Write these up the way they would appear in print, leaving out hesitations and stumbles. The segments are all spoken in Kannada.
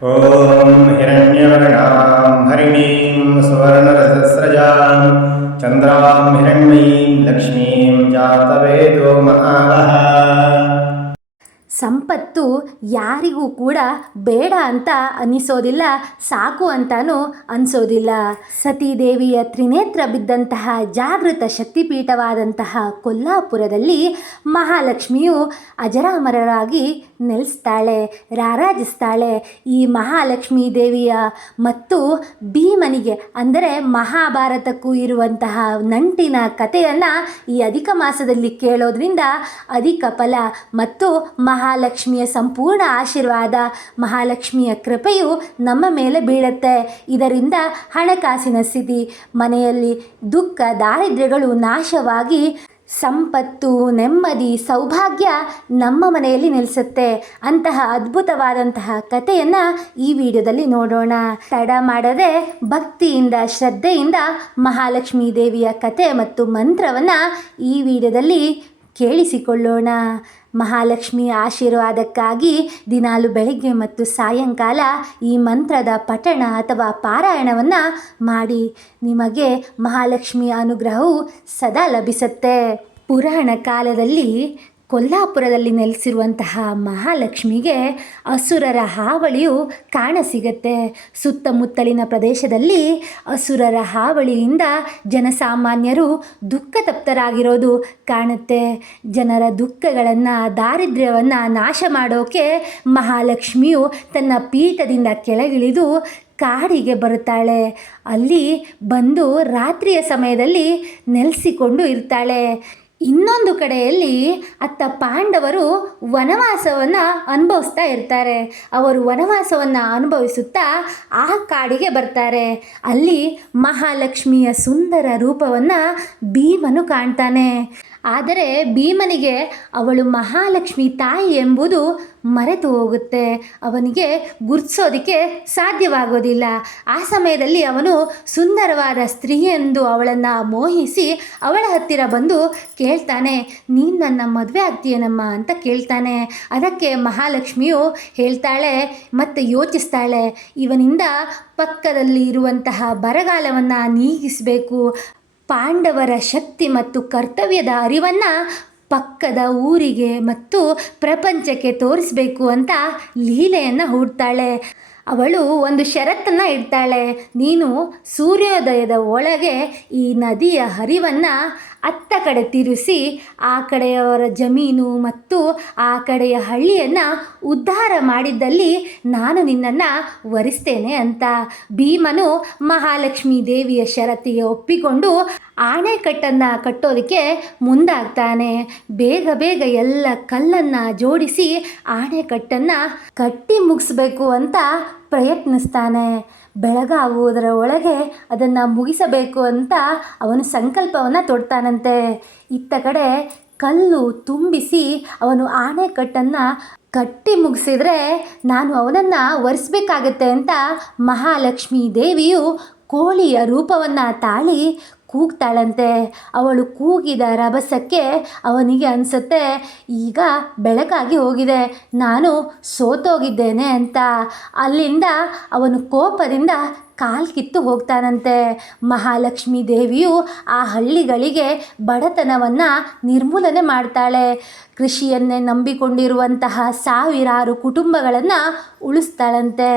ॐ हिरण्यवर्णां हरिणीं सुवर्णरजस्रजां चन्द्रां हिरण्मयीं लक्ष्मीं जातवेदो महावः। ಸಂಪತ್ತು ಯಾರಿಗೂ ಕೂಡ ಬೇಡ ಅಂತ ಅನಿಸೋದಿಲ್ಲ, ಸಾಕು ಅಂತಾನೂ ಅನಿಸೋದಿಲ್ಲ. ಸತೀದೇವಿಯ ತ್ರಿನೇತ್ರ ಬಿದ್ದಂತಹ ಜಾಗೃತ ಶಕ್ತಿಪೀಠವಾದಂತಹ ಕೊಲ್ಲಾಪುರದಲ್ಲಿ ಮಹಾಲಕ್ಷ್ಮಿಯು ಅಜರಾಮರರಾಗಿ ನೆಲೆಸ್ತಾಳೆ, ರಾರಾಜಿಸ್ತಾಳೆ. ಈ ಮಹಾಲಕ್ಷ್ಮೀ ದೇವಿಯ ಮತ್ತು ಭೀಮನಿಗೆ ಅಂದರೆ ಮಹಾಭಾರತಕ್ಕೂ ಇರುವಂತಹ ನಂಟಿನ ಕಥೆಯನ್ನು ಈ ಅಧಿಕ ಮಾಸದಲ್ಲಿ ಕೇಳೋದ್ರಿಂದ ಅಧಿಕ ಫಲ ಮತ್ತು ಮಹಾಲಕ್ಷ್ಮಿಯ ಸಂಪೂರ್ಣ ಆಶೀರ್ವಾದ, ಮಹಾಲಕ್ಷ್ಮಿಯ ಕೃಪೆಯು ನಮ್ಮ ಮೇಲೆ ಬೀಳುತ್ತೆ. ಇದರಿಂದ ಹಣಕಾಸಿನ ಸ್ಥಿತಿ, ಮನೆಯಲ್ಲಿ ದುಃಖ ದಾರಿದ್ರ್ಯಗಳು ನಾಶವಾಗಿ ಸಂಪತ್ತು, ನೆಮ್ಮದಿ, ಸೌಭಾಗ್ಯ ನಮ್ಮ ಮನೆಯಲ್ಲಿ ನೆಲೆಸುತ್ತೆ. ಅಂತಹ ಅದ್ಭುತವಾದಂತಹ ಕಥೆಯನ್ನು ಈ ವಿಡಿಯೋದಲ್ಲಿ ನೋಡೋಣ. ತಡ ಮಾಡದೆ ಭಕ್ತಿಯಿಂದ ಶ್ರದ್ಧೆಯಿಂದ ಮಹಾಲಕ್ಷ್ಮೀ ದೇವಿಯ ಕಥೆ ಮತ್ತು ಮಂತ್ರವನ್ನು ಈ ವಿಡಿಯೋದಲ್ಲಿ ಕೇಳಿಸಿಕೊಳ್ಳೋಣ. ಮಹಾಲಕ್ಷ್ಮಿಯ ಆಶೀರ್ವಾದಕ್ಕಾಗಿ ದಿನಾಲು ಬೆಳಗ್ಗೆ ಮತ್ತು ಸಾಯಂಕಾಲ ಈ ಮಂತ್ರದ ಪಠಣ ಅಥವಾ ಪಾರಾಯಣವನ್ನು ಮಾಡಿ. ನಿಮಗೆ ಮಹಾಲಕ್ಷ್ಮಿಯ ಅನುಗ್ರಹವು ಸದಾ ಲಭಿಸುತ್ತೆ. ಪುರಾಣ ಕಾಲದಲ್ಲಿ ಕೊಲ್ಲಾಪುರದಲ್ಲಿ ನೆಲೆಸಿರುವಂತಹ ಮಹಾಲಕ್ಷ್ಮಿಗೆ ಅಸುರರ ಹಾವಳಿಯು ಕಾಣಸಿಗತ್ತೆ. ಸುತ್ತಮುತ್ತಲಿನ ಪ್ರದೇಶದಲ್ಲಿ ಅಸುರರ ಹಾವಳಿಯಿಂದ ಜನಸಾಮಾನ್ಯರು ದುಃಖತಪ್ತರಾಗಿರೋದು ಕಾಣುತ್ತೆ. ಜನರ ದುಃಖಗಳನ್ನು, ದಾರಿದ್ರ್ಯವನ್ನು ನಾಶ ಮಾಡೋಕೆ ಮಹಾಲಕ್ಷ್ಮಿಯು ತನ್ನ ಪೀಠದಿಂದ ಕೆಳಗಿಳಿದು ಕಾಡಿಗೆ ಬರುತ್ತಾಳೆ. ಅಲ್ಲಿ ಬಂದು ರಾತ್ರಿಯ ಸಮಯದಲ್ಲಿ ನೆಲೆಸಿಕೊಂಡು ಇರ್ತಾಳೆ. ಇನ್ನೊಂದು ಕಡೆಯಲ್ಲಿ ಅತ್ತ ಪಾಂಡವರು ವನವಾಸವನ್ನು ಅನುಭವಿಸ್ತಾ ಇರ್ತಾರೆ. ಅವರು ವನವಾಸವನ್ನು ಅನುಭವಿಸುತ್ತಾ ಆ ಕಾಡಿಗೆ ಬರ್ತಾರೆ. ಅಲ್ಲಿ ಮಹಾಲಕ್ಷ್ಮಿಯ ಸುಂದರ ರೂಪವನ್ನು ಭೀಮನು ಕಾಣ್ತಾನೆ. ಆದರೆ ಭೀಮನಿಗೆ ಅವಳು ಮಹಾಲಕ್ಷ್ಮಿ ತಾಯಿ ಎಂಬುದು ಮರೆತು ಹೋಗುತ್ತೆ. ಅವನಿಗೆ ಗುರುತಿಸೋದಕ್ಕೆ ಸಾಧ್ಯವಾಗೋದಿಲ್ಲ. ಆ ಸಮಯದಲ್ಲಿ ಅವನು ಸುಂದರವಾದ ಸ್ತ್ರೀಯೆಂದು ಅವಳನ್ನು ಮೋಹಿಸಿ ಅವಳ ಹತ್ತಿರ ಬಂದು ಕೇಳ್ತಾನೆ, ನೀನು ನನ್ನ ಮದುವೆ ಆಗ್ತೀಯನಮ್ಮ ಅಂತ ಕೇಳ್ತಾನೆ. ಅದಕ್ಕೆ ಮಹಾಲಕ್ಷ್ಮಿಯು ಹೇಳ್ತಾಳೆ ಮತ್ತು ಯೋಚಿಸ್ತಾಳೆ, ಇವನಿಂದ ಪಕ್ಕದಲ್ಲಿ ಇರುವಂತಹ ಬರಗಾಲವನ್ನು ನೀಗಿಸಬೇಕು, ಪಾಂಡವರ ಶಕ್ತಿ ಮತ್ತು ಕರ್ತವ್ಯದ ಅರಿವನ್ನು ಪಕ್ಕದ ಊರಿಗೆ ಮತ್ತು ಪ್ರಪಂಚಕ್ಕೆ ತೋರಿಸಬೇಕು ಅಂತ ಲೀಲೆಯನ್ನು ಹೂಡ್ತಾಳೆ. ಅವಳು ಒಂದು ಷರತ್ತನ್ನು ಇಡ್ತಾಳೆ, ನೀನು ಸೂರ್ಯೋದಯದ ಒಳಗೆ ಈ ನದಿಯ ಹರಿವನ್ನು ಅತ್ತ ಕಡೆ ತಿರುಗಿಸಿ ಆ ಕಡೆಯವರ ಜಮೀನು ಮತ್ತು ಆ ಕಡೆಯ ಹಳ್ಳಿಯನ್ನು ಉದ್ಧಾರ ಮಾಡಿದ್ದಲ್ಲಿ ನಾನು ನಿನ್ನನ್ನು ವರಿಸ್ತೇನೆ ಅಂತ. ಭೀಮನು ಮಹಾಲಕ್ಷ್ಮೀ ದೇವಿಯ ಷರತ್ತಿಗೆ ಒಪ್ಪಿಕೊಂಡು ಆಣೆಕಟ್ಟನ್ನು ಕಟ್ಟೋದಕ್ಕೆ ಮುಂದಾಗ್ತಾನೆ. ಬೇಗ ಬೇಗ ಎಲ್ಲ ಕಲ್ಲನ್ನು ಜೋಡಿಸಿ ಆಣೆಕಟ್ಟನ್ನು ಕಟ್ಟಿ ಮುಗಿಸ್ಬೇಕು ಅಂತ ಪ್ರಯತ್ನಿಸ್ತಾನೆ. ಬೆಳಗಾಗುವುದರ ಒಳಗೆ ಅದನ್ನು ಮುಗಿಸಬೇಕು ಅಂತ ಅವನು ಸಂಕಲ್ಪವನ್ನು ತೊಡ್ತಾನಂತೆ. ಇತ್ತ ಕಡೆ ಕಲ್ಲು ತುಂಬಿಸಿ ಅವನು ಆಣೆಕಟ್ಟನ್ನು ಕಟ್ಟಿ ಮುಗಿಸಿದ್ರೆ ನಾನು ಅವನನ್ನು ಒರೆಸ್ಬೇಕಾಗತ್ತೆ ಅಂತ ಮಹಾಲಕ್ಷ್ಮೀ ದೇವಿಯು ಕೋಳಿಯ ರೂಪವನ್ನು ತಾಳಿ ಕೂಗ್ತಾಳಂತೆ. ಅವಳು ಕೂಗಿದ ರಭಸಕ್ಕೆ ಅವನಿಗೆ ಅನಿಸುತ್ತೆ, ಈಗ ಬೆಳಕಾಗಿ ಹೋಗಿದೆ, ನಾನು ಸೋತೋಗಿದ್ದೇನೆ ಅಂತ. ಅಲ್ಲಿಂದ ಅವನು ಕೋಪದಿಂದ ಕಾಲ್ಕಿತ್ತು ಹೋಗ್ತಾನಂತೆ. ಮಹಾಲಕ್ಷ್ಮೀ ದೇವಿಯು ಆ ಹಳ್ಳಿಗಳಿಗೆ ಬಡತನವನ್ನು ನಿರ್ಮೂಲನೆ ಮಾಡ್ತಾಳೆ. ಕೃಷಿಯನ್ನೇ ನಂಬಿಕೊಂಡಿರುವಂತಹ ಸಾವಿರಾರು ಕುಟುಂಬಗಳನ್ನು ಉಳಿಸ್ತಾಳಂತೆ.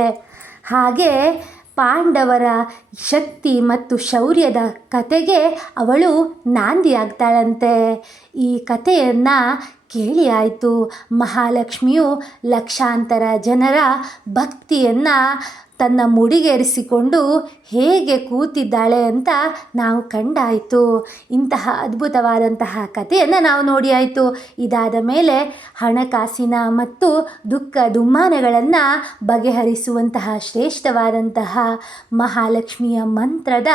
ಹಾಗೆ ಪಾಂಡವರ ಶಕ್ತಿ ಮತ್ತು ಶೌರ್ಯದ ಕತೆಗೆ ಅವಳು ನಾಂದಿಯಾಗ್ತಾಳಂತೆ. ಈ ಕಥೆಯನ್ನು ಕೇಳಿ ಆಯಿತು. ಮಹಾಲಕ್ಷ್ಮಿಯು ಲಕ್ಷಾಂತರ ಜನರ ಭಕ್ತಿಯನ್ನು ತನ್ನ ಮುಡಿಗೇರಿಸಿಕೊಂಡು ಹೇಗೆ ಕೂತಿದ್ದಾಳೆ ಅಂತ ನಾವು ಕಂಡಾಯಿತು. ಇಂತಹ ಅದ್ಭುತವಾದಂತಹ ಕಥೆಯನ್ನು ನಾವು ನೋಡಿ ಆಯಿತು. ಇದಾದ ಮೇಲೆ ಹಣಕಾಸಿನ ಮತ್ತು ದುಃಖ ದುಮ್ಮಾನಗಳನ್ನು ಬಗೆಹರಿಸುವಂತಹ ಶ್ರೇಷ್ಠವಾದಂತಹ ಮಹಾಲಕ್ಷ್ಮಿಯ ಮಂತ್ರದ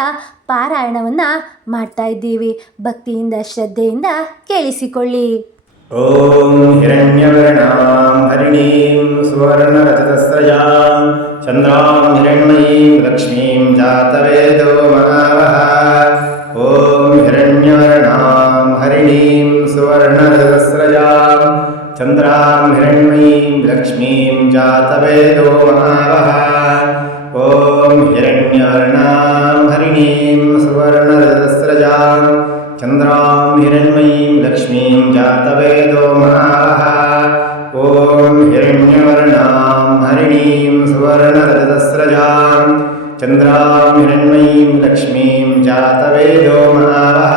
ಪಾರಾಯಣವನ್ನು ಮಾಡ್ತಾ ಇದ್ದೀವಿ. ಭಕ್ತಿಯಿಂದ ಶ್ರದ್ಧೆಯಿಂದ ಕೇಳಿಸಿಕೊಳ್ಳಿ. ಓಂ ಹಿರಣ್ಯವರ್ಣಾಂ ಹರಿಣೀಂ ಸುವರ್ಣರಜತಸ್ರಜಾಂ ಚಂದ್ರಾಂ ಹಿರಣ್ಮಯೀಂ ಲಕ್ಷ್ಮೀಂ ಜಾತವೇದೋ ಮಹಾವಹ. ಓಂ ಹಿರಣ್ಯವರ್ಣಾಂ ಹರಿಣೀಂ ಸುವರ್ಣರಜತಸ್ರಜಾಂ ಚಂದ್ರಾಂ ಹಿರಣ್ಮಯೀಂ ಲಕ್ಷ್ಮೀಂ ಜಾತವೇದೋ ಮಹಾವಹ. हरिणीं सुवर्णरजतस्रजां चन्द्रां हिरण्मयीं लक्ष्मीं जातवेदो महावः।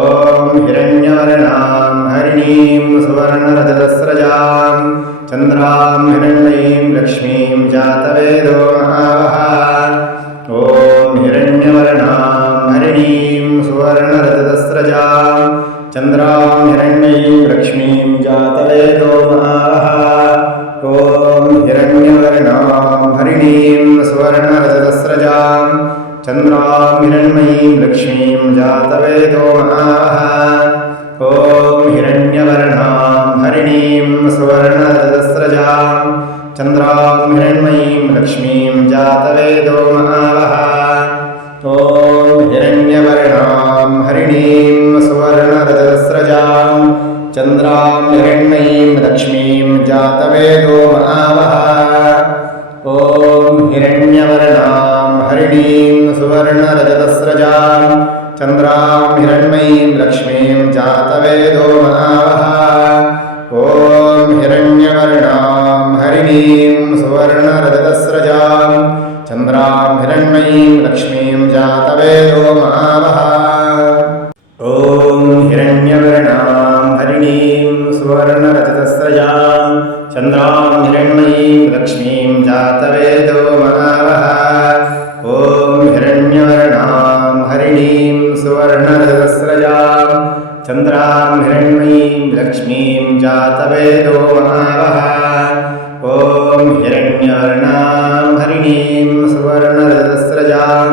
ॐ हिरण्यवर्णां हरिणीं सुवर्णरजतस्रजां चन्द्रां हिरण्मयीं लक्ष्मीं जातवेदो महावः। ॐ हिरण्यवर्णां हरिणीं सुवर्णरजतस्रजां चन्द्रां हिरण्मयीं लक्ष्मीं जातवेदो महावः। ॐ हिरण्यवर्णां हरिणीं सुवर्णरजतस्रजां चन्द्रां हिरण्मयीं लक्ष्मीं जातवेदो महावः। ॐ हिरण्यवर्णां हरिणीं सुवर्णरजतस्रजां चन्द्रां हिरण्मयीं लक्ष्मीं जातवेदो महावः। ॐ हिरण्यवर्णां हरिणीं सुवर्णरजतस्रजां चन्द्रां हिरण्मयीं लक्ष्मीं जातवेदो महावः। ॐ हिरण्यवर्णां हरिणीं सुवर्णरजतस्रजां चन्द्रां हिरण्मयीं लक्ष्मीं जातवेदो महावः। ॐ हिरण्यवर्णां हरिणीं सुवर्णरजतस्रजां चन्द्रां हिरण्मयीं लक्ष्मीं जातवेदो महावः। ॐ हिरण्यवर्णां हरिणीं सुवर्णरजतस्रजां चन्द्रां हिरण्मयीं लक्ष्मीं जातवेदो महावः। ॐ हिरण्यवर्णां हरिणीं सुवर्णरजतस्रजां चन्द्रां हिरण्मयीं लक्ष्मीं जातवेदो महावः। ॐ हिरण्यवर्णां हरिणीं सुवर्णरजतस्रजां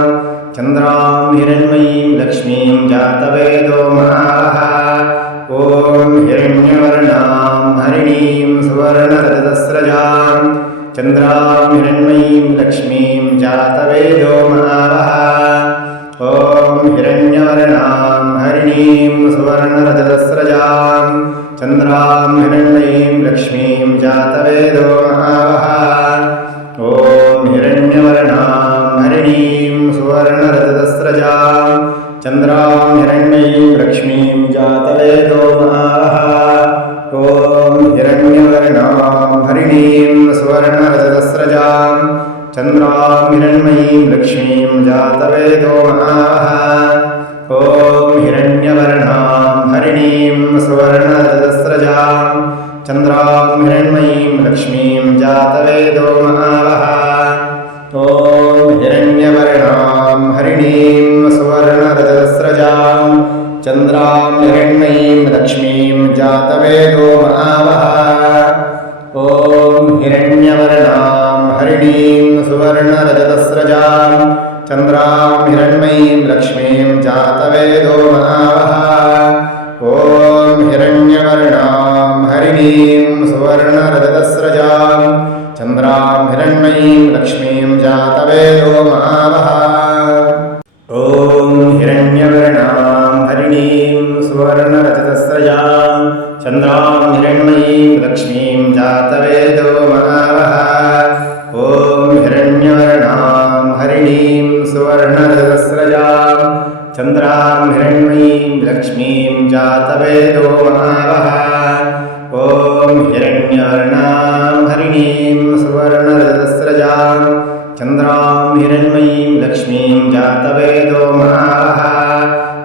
चन्द्रां हिरण्मयीं लक्ष्मीं जातवेदो महावः। ॐ हिरण्यवर्णां हरिणीं सुवर्णरजतस्रजां चन्द्रां हिरण्मयीं लक्ष्मीं जातवेदो महावः। ॐ हिरण्यवर्णां हरिणीं सुवर्णरजतस्रजां चन्द्रां हिरण्मयीं लक्ष्मीं जातवेदो महावः। ॐ हिरण्यवर्णां हरिणीं सुवर्णरजतस्रजां चन्द्रां हिरण्मयीं लक्ष्मीं जातवेदो महावः। ॐ हिरण्यवर्णां हरिणीं सुवर्णरजतस्रजां चन्द्रां हिरण्मयीं लक्ष्मीं जातवेदो महावः। ॐ हिरण्यवर्णां हरिणीं सुवर्णरजतस्रजां चन्द्रां हिरण्मयीं लक्ष्मीं जातवेदो महावः। ॐ हिरण्यवर्णां हरिणीं सुवर्णरजतस्रजां चन्द्रां हिरण्मयीं लक्ष्मीं जातवेदो महावः। ॐ हिरण्यवर्णां हरिणीं सुवर्णरजतस्रजां चन्द्रां हिरण्मयीं लक्ष्मीं जातवेदो महावः। ॐ हिरण्यवर्णां हरिणीं सुवर्णरजतस्रजां चन्द्रां हिरण्मयीं लक्ष्मीं जातवेदो महावः। ॐ हिरण्यवर्णां हरिणीं सुवर्णरजतस्रजां चन्द्रां हिरण्मयीं लक्ष्मीं जातवेदो महावः। ॐ हिरण्यवर्णां हरिणीं सुवर्णरजतस्रजां चन्द्रां हिरण्मयीं लक्ष्मीं जातवेदो महावः। ॐ हिरण्यवर्णां हरिणीं सुवर्णरजतस्रजां चन्द्रां हिरण्मयीं लक्ष्मीं जातवेदो महावः।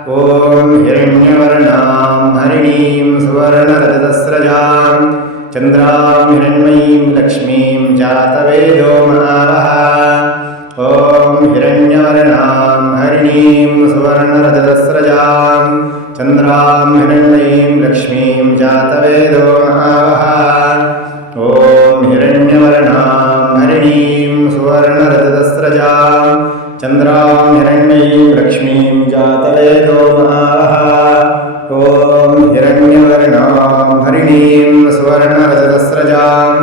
ॐ हिरण्यवर्णां हरिणीं सुवर्णरजतस्रजां चन्द्रां हिरण्मयीं लक्ष्मीं जातवेदो महावः। ॐ हिरण्यवर्णां हरिणीं सुवर्णरजतस्रजां चन्द्रां हिरण्मयीं लक्ष्मीं जातवेदो महावः। ॐ हिरण्यवर्णां हरिणीं सुवर्णरजतस्रजां चन्द्रां हिरण्मयीं लक्ष्मीं जातवेदो महावः। ॐ हिरण्यवर्णां हरिणीं सुवर्णरजतस्रजां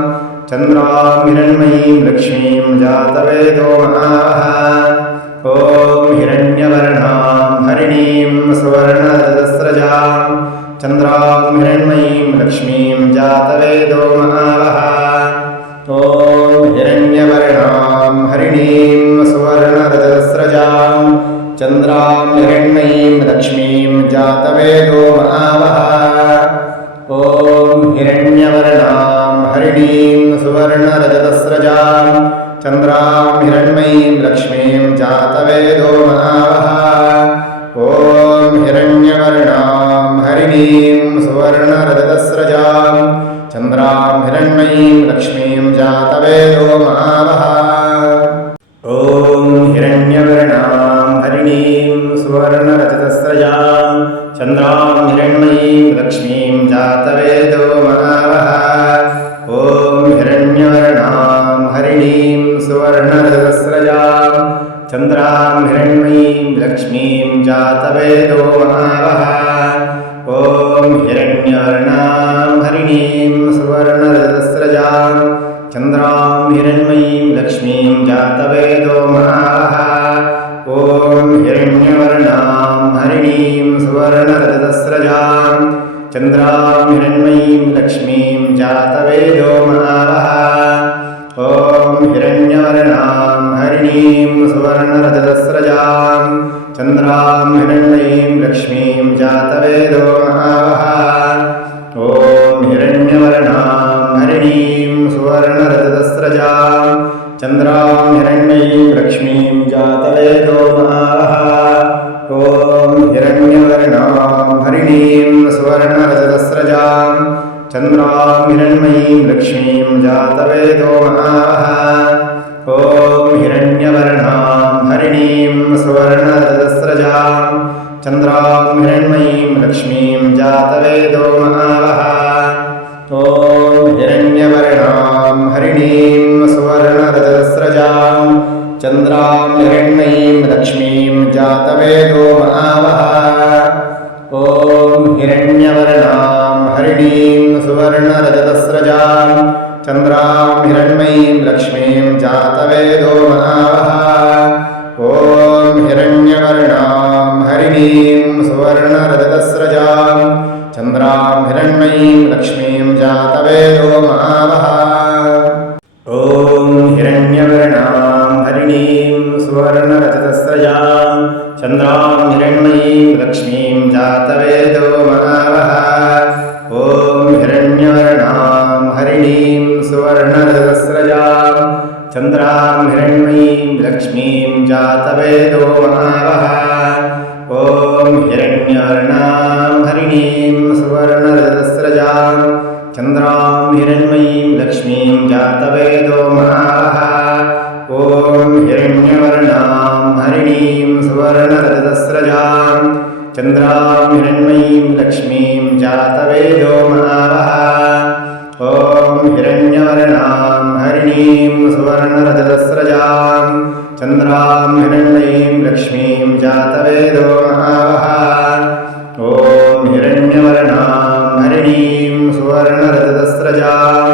चन्द्रां हिरण्मयीं लक्ष्मीं जातवेदो महावः। ॐ हिरण्यवर्णां हरिणीं सुवर्णरजतस्रजां चन्द्रां हिरण्मयीं लक्ष्मीं जातवेदो महावः। ॐ हिरण्यवर्णां हरिणीं सुवर्णरजतस्रजां चन्द्रां हिरण्मयीं लक्ष्मीं जातवेदो महावः। ॐ हिरण्यवर्णां हरिणीं सुवर्णरजतस्रजां महावः ॐ हिरण्यवर्णां हरिणीं सुवर्णरजतस्रजां चन्द्रां हिरण्मयीं लक्ष्मीं जातवेदो महावः ॐ हिरण्यवर्णां हरिणीं सुवर्णरजतस्रजां चन्द्रां हिरण्मयीं लक्ष्मीं जातवेदो महावः ॐ हिरण्यवर्णां हरिणीं सुवर्णरजतस्रजां चन्द्रां हिरण्मयीं लक्ष्मीं जातवेदो महावः ॐ हिरण्यवर्णां हरिणीं सुवर्णरजतस्रजां चन्द्रां हिरण्मयीं लक्ष्मीं जातवेदो महावः ॐ हिरण्यवर्णां हरिणीं सुवर्णरजतस्रजां चन्द्रां हिरण्मयीं लक्ष्मीं जातवेदो महावः ॐ हिरण्यवर्णां हरिणीं सुवर्णरजतस्रजां चन्द्रां हिरण्मयीं लक्ष्मीं जातवेदो महावः ॐ हिरण्यवर्णां हरिणीं सुवर्णरजतस्रजां चन्द्रां हिरण्मयीं लक्ष्मीं जातवेदो महावः ॐ हिरण्यवर्णां हरिणीं सुवर्णरजतस्रजां चन्द्रां हिरण्मयीं लक्ष्मीं जातवेदो महावः ॐ हिरण्यवर्णां हरिणीं सुवर्णरजतस्रजां चन्द्रां हिरण्मयीं लक्ष्मीं जातवेदो महावः ॐ हिरण्यवर्णां हरिणीं सुवर्णरजतस्रजां चन्द्रां हिरण्मयीं लक्ष्मीं जातवेदो महावः ॐ हिरण्यवर्णां हरिणीं सुवर्णरजतस्रजां चन्द्रां हिरण्मयीं लक्ष्मीं जातवेदो महावः ॐ हिरण्यवर्णां हरिणीं सुवर्णरजतस्रजां चन्द्रां हिरण्मयीं लक्ष्मीं जातवेदो महावः ॐ हिरण्यवर्णां हरिणीं सुवर्णरजतस्रजां चन्द्रां हिरण्मयीं लक्ष्मीं जातवेदो महावः ॐ हिरण्यवर्णां हरिणीं सुवर्णरजतस्रजां चन्द्रां हिरण्मयीं लक्ष्मीं जातवेदो महावः ॐ हिरण्यवर्णां हरिणीं सुवर्णरजतस्रजां चन्द्रां हिरण्मयीं लक्ष्मीं जातवेदो महावः ॐ हिरण्यवर्णां हरिणीं सुवर्णरजतस्रजां चन्द्रां हिरण्मयीं लक्ष्मीं जातवेदो महावः ॐ हिरण्यवर्णां हरिणीं सुवर्णरजतस्रजां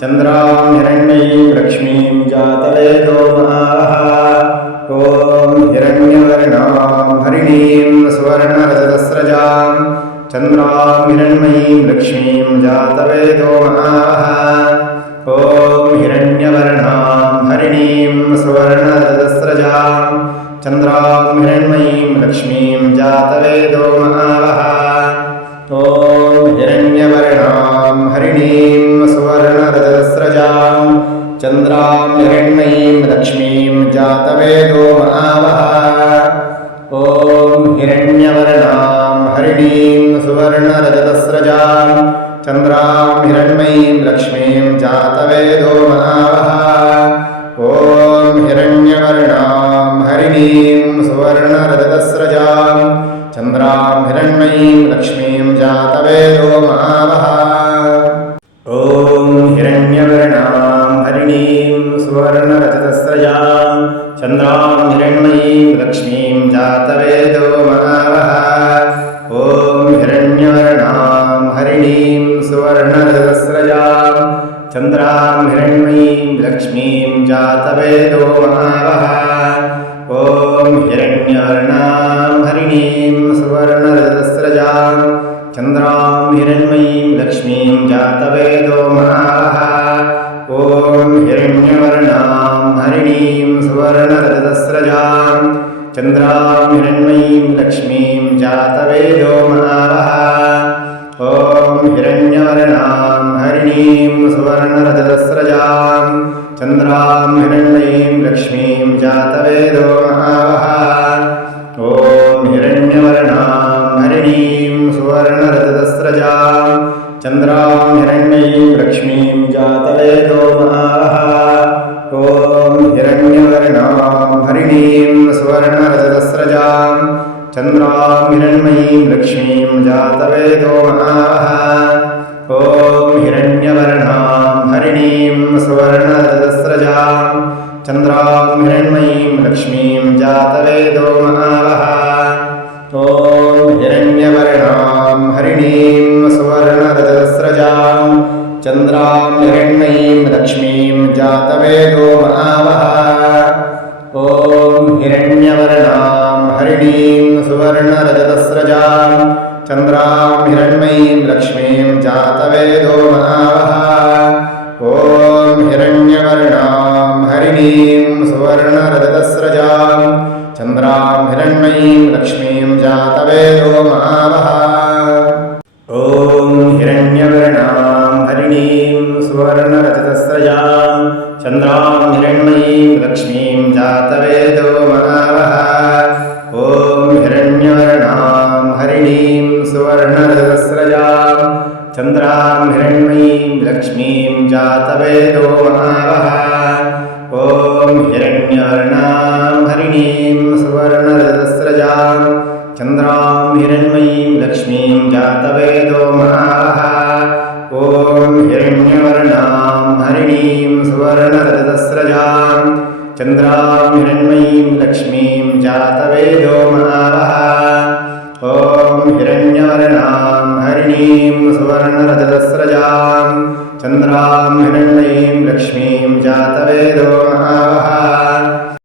चन्द्रां हिरण्मयीं लक्ष्मीं जातवेदो महावः ॐ हिरण्यवर्णां हरिणीं सुवर्णरजतस्रजां चन्द्रां हिरण्मयीं लक्ष्मीं जातवेदो महावः ॐ हिरण्यवर्णां हरिणीं सुवर्णरजतस्रजां चन्द्रां हिरण्मयीं लक्ष्मीं जातवेदो महावः ॐ हिरण्यवर्णां हरिणीं सुवर्णरजतस्रजां चन्द्रां हिरण्मयीं लक्ष्मीं जातवेदो महावः ॐ हिरण्यवर्णां हरिणीं सुवर्णरजतस्रजां चन्द्रां हिरण्मयीं लक्ष्मीं जातवेदो महावः ॐ हिरण्यवर्णां हरिणीं सुवर्णरजतस्रजां चन्द्रां हिरण्मयीं लक्ष्मीं जातवेदो महावः ॐ हिरण्यवर्णां हरिणीं सुवर्णरजतस्रजां चन्द्रां हिरण्मयीं लक्ष्मीं जातवेदो महावः ॐ हिरण्यवर्णां हरिणीं सुवर्णरजतस्रजां चन्द्रां हिरण्मयीं लक्ष्मीं जातवेदो महावः ॐ हिरण्यवर्णां हरिणीं सुवर्णरजतस्रजां चन्द्रां हिरण्मयीं लक्ष्मीं जातवेदो महावः ॐ हिरण्यवर्णां हरिणीं सुवर्णरजतस्रजां चन्द्रां हिरण्मयीं लक्ष्मीं जातवेदो महावः ॐ हिरण्यवर्णां हरिणीं सुवर्णरजतस्रजां चन्द्रां हिरण्मयीं लक्ष्मीं जातवेदो महावः ॐ हिरण्यवर्णां हरिणीं सुवर्णरजतस्रजां चन्द्रां हिरण्मयीं लक्ष्मीं जातवेदो महावः ॐ हिरण्यवर्णां हरिणीं सुवर्णरजतस्रजां चन्द्रां हिरण्मयीं लक्ष्मीं जातवेदो महावः ॐ हिरण्यवर्णां हरिणीं सुवर्णरजतस्रजां चन्द्रां हिरण्मयीं लक्ष्मीं जातवेदो महावः ॐ हिरण्यवर्णां हरिणीं सुवर्णरजतस्रजां चन्द्रां हिरण्मयीं लक्ष्मीं जातवेदो महावः ॐ हिरण्यवर्णां हरिणीं सुवर्णरजतस्रजां चन्द्रां हिरण्मयीं लक्ष्मीं जातवेदो महावः ॐ हिरण्यवर्णां हरिणीं सुवर्णरजतस्रजां चन्द्रां हिरण्मयीं लक्ष्मीं जातवेदो महावः ॐ हिरण्यवर्णां हरिणीं सुवर्णरजतस्रजां चन्द्रां हिरण्मयीं लक्ष्मीं जातवेदो महावः ॐ हिरण्यवर्णां हरिणीं सुवर्णरजतस्रजां चन्द्रां हिरण्मयीं लक्ष्मीं जातवेदो महावः ॐ हिरण्यवर्णां हरिणीं सुवर्णरजतस्रजां चन्द्रां हिरण्मयीं लक्ष्मीं जातवेदो महावः ॐ हिरण्यवर्णां हरिणीं सुवर्णरजतस्रजां चन्द्रां हिरण्मयीं लक्ष्मीं जातवेदो महावः ॐ हिरण्यवर्णां हरिणीं सुवर्णरजतस्रजां चन्द्रां हिरण्मयीं लक्ष्मीं जातवेदो महावः